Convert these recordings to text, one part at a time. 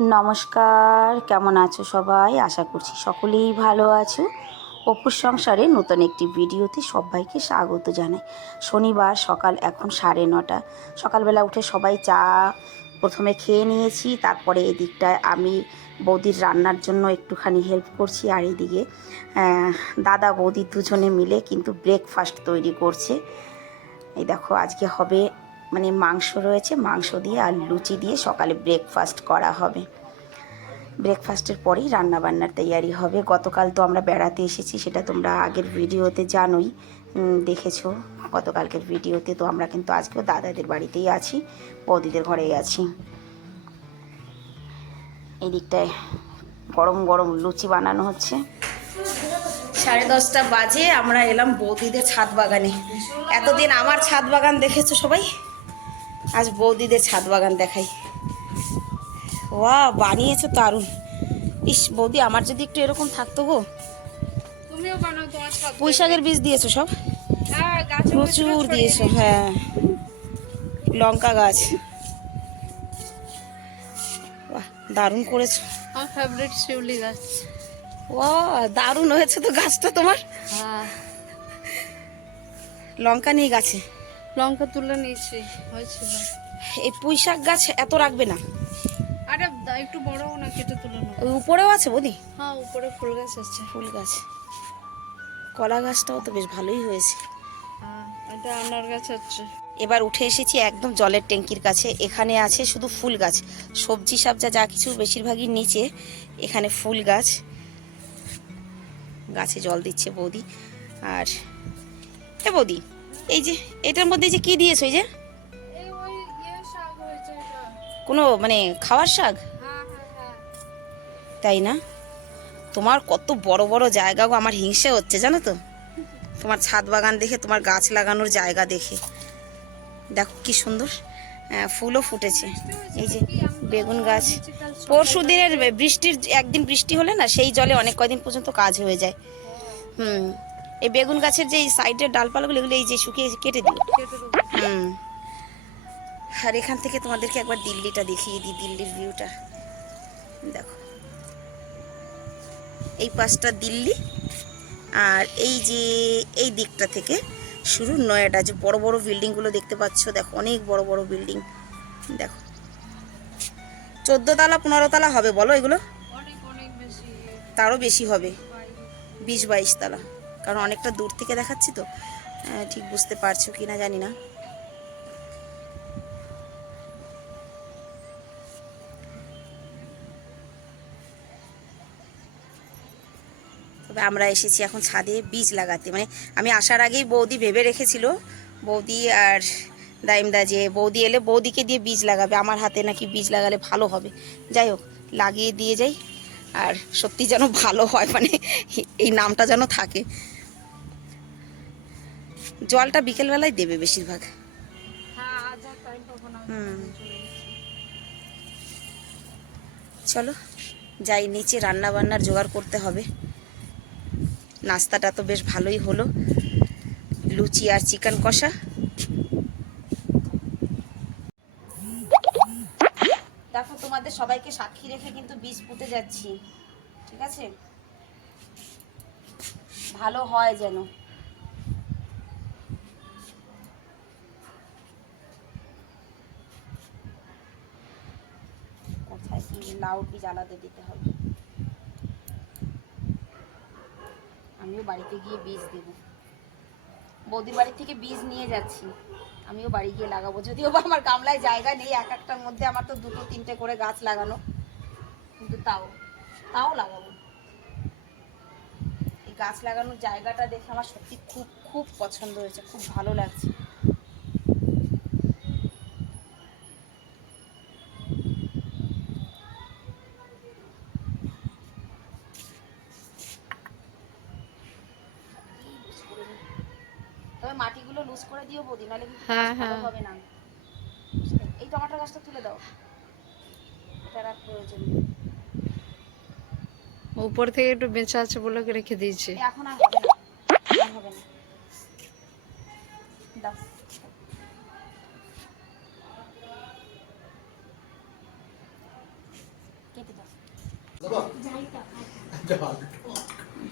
নমস্কার, কেমন আছো সবাই? আশা করছি সকলেই ভালো আছো। অপুর সংসারে নতুন একটি ভিডিওতে সবাইকে স্বাগত জানাই। শনিবার সকাল এখন 9:30। সকালবেলা উঠে সবাই চা প্রথমে খেয়ে নিয়েছি, তারপরে এদিকটায় আমি বৌদির রান্নার জন্য একটুখানি হেল্প করছি, আর এদিকে দাদা বৌদি দুজনে মিলে কিন্তু ব্রেকফাস্ট তৈরি করছে। এই দেখো, আজকে হবে মানে মাংস রয়েছে, মাংস দিয়ে আর লুচি দিয়ে সকালে ব্রেকফাস্ট করা হবে। ব্রেকফাস্টের পরেই রান্নাবান্নার তৈয়ারি হবে। গতকাল তো আমরা বেড়াতে এসেছি, সেটা তোমরা আগের ভিডিওতে জানোই, দেখেছো গতকালকের ভিডিওতে। তো আমরা কিন্তু আজকেও দাদাদের বাড়িতেই আছি, বৌদিদের ঘরেই আছি। এই দিকটায় গরম গরম লুচি বানানো হচ্ছে। 10:30 বাজে আমরা এলাম বৌদিদের ছাদ বাগানে। এতদিন আমার ছাদ বাগান দেখেছো সবাই, আজ বৌদিদের ছাদ বাগান দেখাই। ওয়া, বানিয়েছো দারুণ। ইস বৌদি, আমার যদি একটু এরকম থাকতো গো। তুমিও বানাও তোমার ছাদ পুঁই শাকের বীজ দিয়েছো সব? হ্যাঁ, গাছে প্রচুর দিয়েছো। হ্যাঁ, লঙ্কা গাছ, বাহ দারুণ করেছো। আমার ফেভারিট শিউলি গাছ। ওয়া, দারুণ হয়েছে তো গাছটা তোমার। হ্যাঁ, লঙ্কা নিয়ে গাছে লঙ্কা তুলে নিয়েছি, হয়েছিল। এই পুঁই শাক গাছ এত রাখবে না। আরে একটু বড় না, কেটে তুলে নেবো। ওই উপরেও আছে বৌদি হ্যাঁ, উপরে ফুল গাছ আছে। ফুল গাছ। কলা গাছটাও তো বেশ ভালোই হয়েছে। হ্যাঁ, এটা আনার গাছ আছে। এবার উঠে এসেছি একদম জলের ট্যাঙ্কির কাছে। এখানে আছে শুধু ফুল গাছ, সবজি সবজা যা কিছু বেশিরভাগই নিচে। এখানে ফুল গাছ, গাছে জল দিচ্ছে বৌদি। আর বৌদি, এই যে এটার মধ্যে যে কি দিয়েছো? এই যে এই ওই শাক হয়েছে এটা। কোনো মানে খাওয়ার শাক? হ্যাঁ হ্যাঁ হ্যাঁ। তাই না? তোমার কত বড় বড় জায়গা গো, আমার হিংসে হচ্ছে জানো তো, তোমার ছাদ বাগান দেখে, তোমার গাছ লাগানোর জায়গা দেখে। দেখো কি সুন্দর ফুলও ফুটেছে। এই যে বেগুন গাছ, পরশু দিনের বৃষ্টির, একদিন বৃষ্টি হলে না, সেই জলে অনেক কয়দিন পর্যন্ত কাজ হয়ে যায়। এই বেগুন গাছের যে সাইডের ডালপালাগুলো, এগুলো এই যে শুকিয়ে কেটে দিই। আর এখান থেকে তোমাদেরকে একবার দিল্লিটা দেখিয়ে দিই, দিল্লির ভিউটা দেখো। এই পাশটা দিল্লি, আর এই যে এই দিকটা থেকে শুরু নয়ডা। যে বড় বড় বিল্ডিংগুলো দেখতে পাচ্ছ, দেখো অনেক বড় বড় বিল্ডিং। দেখো 14 তলা 15 তলা হবে বলো এগুলো? অনেক অনেক বেশি। তারও বেশি হবে, 20-22 তলা। কারণ অনেকটা দূর থেকে দেখাচ্ছি তো, ঠিক বুঝতে পারছো কি না জানি না। তবে আমরা এসেছি এখন ছাদে বীজ লাগাতে। মানে আমি আসার আগেই বৌদি ভেবে রেখেছিল, বৌদি আর দাইমদা, যে বৌদি এলে বৌদিকে দিয়ে বীজ লাগাবে। আমার হাতে নাকি বীজ লাগালে ভালো হবে। যাই হোক, লাগিয়ে দিয়ে যাই। আর সত্যি যেন ভালো হয়, মানে এই নামটা যেন থাকে। জলটা বিকেলবেলায় দেবে বেশিরভাগ। হ্যাঁ, আজ আর টাইম পাবো না। চলো যাই নিচে, রান্না বান্নার জোগাড় করতে হবে। নাস্তাটা তো বেশ ভালোই হলো, লুচি আর চিকেন কষা। দেখো, তোমাদের সবাইকে সাক্ষী রেখে কিন্তু বীজ পুঁতে যাচ্ছি, ঠিক আছে? ভালো হয় যেন। কোথায় কি লাউডটি জ্বালাতে দিতে হবে। আমিও বাড়িতে গিয়ে বীজ দেব। বৌদির বাড়ি থেকে বীজ নিয়ে যাচ্ছি, আমিও বাড়ি গিয়ে লাগাবো। যদিও বা আমার গামলায় জায়গা নেই, এক একটার মধ্যে আমার তো 2-3টে করে গাছ লাগানো, কিন্তু তাও তাও লাগাবো। এই গাছ লাগানোর জায়গাটা দেখে আমার সত্যি খুব খুব পছন্দ হয়েছে, খুব ভালো লাগছে। তবে মাটিগুলো লুজ করে দিও বৌদি, নাহলে কিন্তু হ্যাঁ ভালো হ্যাঁ। হবে না। এই টমেটো গাছটা তুলে দাও, এটা আর প্রয়োজন। উপর থেকে একটু বেঁচে আছে বলে রেখে দিয়েছি। এখন আর হবে না, আর হবে না। দাও।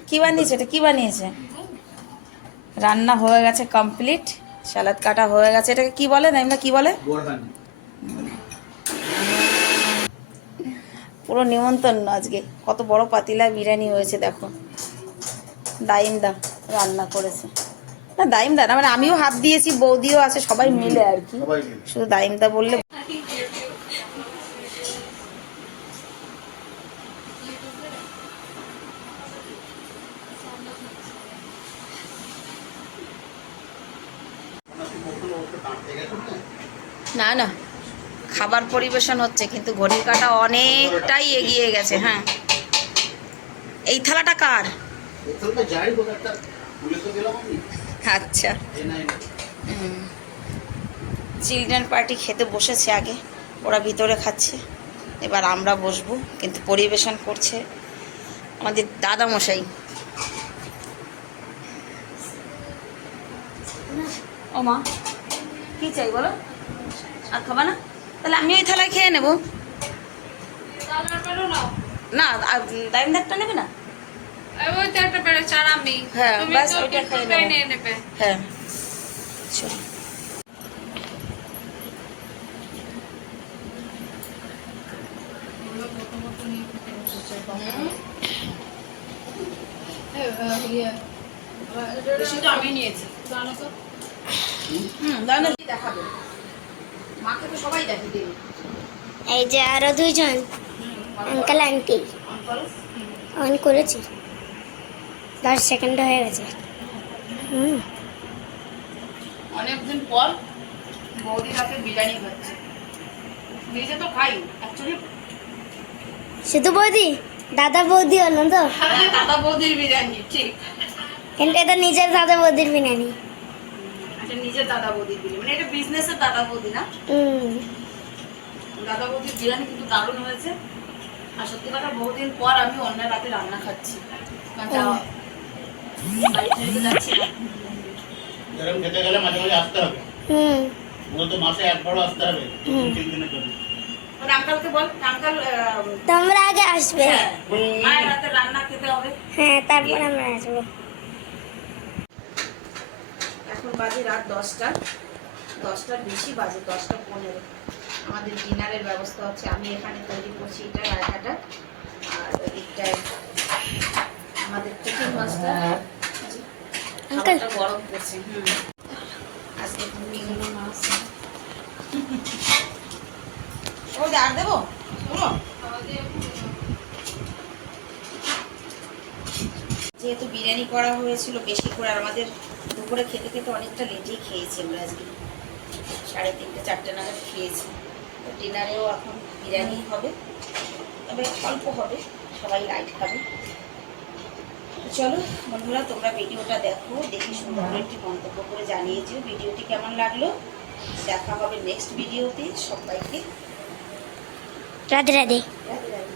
কি বানিয়েছে এটা, কি বানিয়েছে? রান্না হয়ে গেছে কমপ্লিট, স্যালাড কাটা হয়ে গেছে। এটাকে কি বলে নাইমা, কি বলে? পুরো নিমন্ত্রণ আজকে। কত বড় পাতিলা বিরিয়ানি হয়েছে দেখো। দাইমদা রান্না করেছে। না দাইমদা না, মানে আমিও হাত দিয়েছি, বৌদিও আছে, সবাই মিলে আর কি। শুধু দাইমদা বললে না। না খাবার পরিবেশন হচ্ছে, কিন্তু ঘড়ির কাঁটা অনেকটাই এগিয়ে গেছে। হ্যাঁ, এই থালাটা কার? আচ্ছা, চিলড্রেন পার্টি খেতে বসেছে আগে, ওরা ভিতরে খাচ্ছে, এবার আমরা বসবো। কিন্তু পরিবেশন করছে আমাদের দাদা মশাই। ও মা, কি চাই বলো? আর খাবা না? তাহলে আমি ওই থালায় খেয়ে নেবো। না দাইমদারটা নেবে না? ওই তো একটা পেড়ে চার আমি। হ্যাঁ, তুমি ব্যাস তো ওইটা খেয়ে টুকটাই নেবো। নিয়ে নেবে। হ্যাঁ চলো। বেশিটা আমি নিয়েছি। দাদা দেখাবে, মাকে তো সবাই দেখে দিন। এই যে আরো দুইজন আঙ্কেল আন্টি অন করেছি, 10 সেকেন্ড হয়ে গেছে। অনেকদিন পর বৌদির হাতে বিরিয়ানি খাচ্ছে। নিজে তো খাই অ্যাকচুয়ালি, শুধু বৌদি, দাদা বৌদি হলো তো, দাদা বৌদির বিরিয়ানি ঠিক। কিন্তু এটা নিজের দাদা বৌদির বিরিয়ানি। এটা নিজের দাদা বৌদির বিরিয়ানি, মানে এটা বিজনেসের দাদা বৌদি না। দাদা বৌদির বিরিয়ানি কিন্তু দারুণ হয়েছে। আর সত্যি কথা, বহুদিন পর আমি অন্যের রাতে রান্না খাচ্ছি। বাড়ি থেকে যাচ্ছি না। এরকম খেতে গেলে মাঝে মাঝে আসতে হবে। মূলত মাসে একবারও আসতে হবে, 2-3 দিনের জন্য। মানে আঙ্কালকে বল, আঙ্কাল তোমরা আগে আসবে। মায়ের রাতে রান্না খেতে হবে। হ্যাঁ, তারপর আমরা আসবো। এখন বাজে রাত 10টার বেশি বাজে, 10টা 15। আমাদের ডিনারের ব্যবস্থা হচ্ছে। আমি এখানে তৈরি করছি এটা রায়তাটা, আর এদিকটায় আমাদের চিকেন মাছটা খাবারটা গরম করছে। আজকে মিগুলো মাছ। ও আর দেবো পুরো। যেহেতু বিরিয়ানি করা হয়েছিল বেশি করে, আর আমাদের দুপুরে খেতে খেতে অনেকটা লেটেই খেয়েছি আমরা আজকে, 3:30-4টে নাগাদ খেয়েছি। তো ডিনারেও এখন বিরিয়ানি হবে, তবে অল্প হবে, সবাই লাইট খাবে। তো চলো বন্ধুরা, তোমরা ভিডিওটা দেখো, দেখে সুন্দর করে একটি মন্তব্য করে জানিয়ে দিও ভিডিওটি কেমন লাগলো। দেখা হবে নেক্সট ভিডিওতে। সবাইকে রাধে রাধে। রাধে রাধে।